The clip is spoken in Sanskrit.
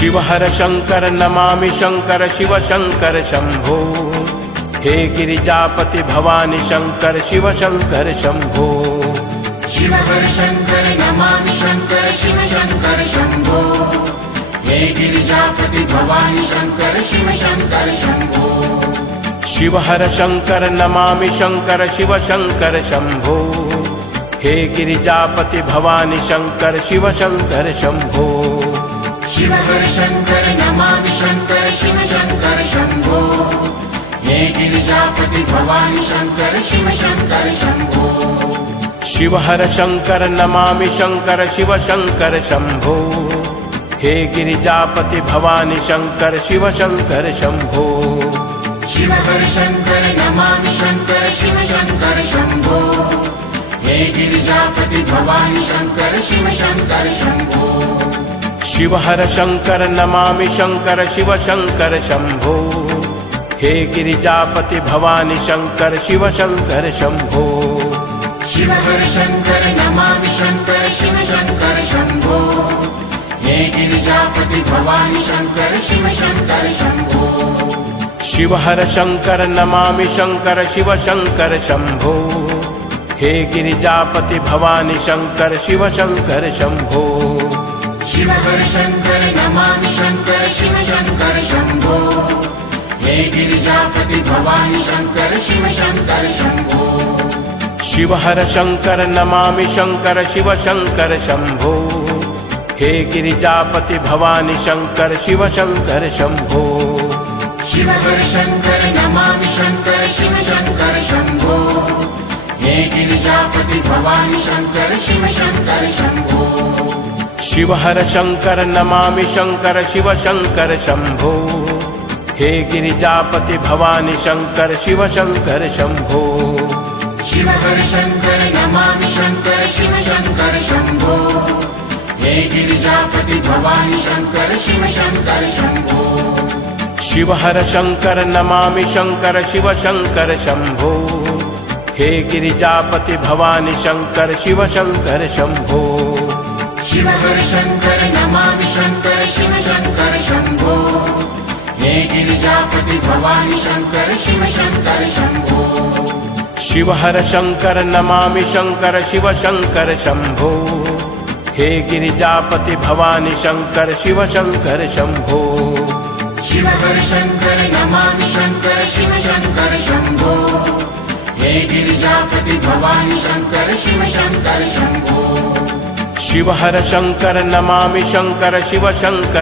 शिव हर शंकर नमामि शंकर शिव शंकर शंभो। हे गिरिजापति भवानी शंकर शिव शंकर शंभो। शिव हर शंकर नमामि शंकर शिव शंकर शंभो। हे गिरिजापति भवानी शंकर शिव शंकर शंभो। शिव हर शंकर नमामि शंकर शिव शंकर शंभो। हे गिरिजापति भवानी शंकर शिव शंकर शंभो। शिव हर शंकर नमामि शंकर शिव शंकर शंभो। हे गिरिजापति भवानी शंकर शिव शंकर शंभो। शिव हर शंकर नमामि शंकर शिव शंकर शंभो। हे गिरिजापति भवानी शंकर शिव शंकर शंभो। शिव हर शंकर नमामि शंकर शिव शंकर शंभो। हे गिरिजापति भवानी शंकर शिव शंकर शंभो। शिव हर शंकर नमामि शंकर शिव शंकर शंभो। हे गिरिजापति भवानी शंकर शिव शंकर शंभो। शिव हर शंकर नमामि शंकर शिव शंकर शंभो। हे गिरिजापति भवानी शंकर शिव शंकर शंभो। शिव हर शंकर नमामि शंकर शिव शंकर शंभो। हे गिरिजापति भवानी शंकर शिव शंकर शंभो। शिव हर शंकर नमामि शंकर शिव शंकर शंभो। हे गिरिजापति भवानी शंकर शिव शंकर शंभो। शिव हर शंकर नमामि शंकर शिव शंकर शंभो। हे गिरिजापति भवानी शंकर शिव शंकर शंभो। शिव हर शंकर नमामि शंकर शिव शंकर शंभो। हे गिरिजापति भवानी शंकर शिव शंकर शंभो। शिव हर शंकर नमामि शंकर शिव शंकर शंभो। हे गिरिजापति भवानी शंकर शिव शंकर शंभो। शिव हर शंकर नमामि शंकर शिव शंकर शंभो। हे गिरिजापति भवानी शंकर शिव शंकर शंभो। शिव हर शंकर नमामि शंकर शिव शंकर शंभो। हे गिरिजापति भवानी शंकर शिव शंकर शंभो। शिव हर शंकर नमामि शंकर शिव शंकर शंभो। हे गिरिजापति भवानी शंकर शिव शंकर शंभो। शिव हर शंकर नमामि शंकर शिव शंकर शंभो। हे गिरिजापति भवानी शंकर शिव शंकर शंभो। शिव हर शंकर नमामि शंकर शिव शंकर शंभो। हे गिरिजापति भवानी शंकर शिव शंकर शंभो। शिव हर शंकर नमामि शंकर शिव शंकर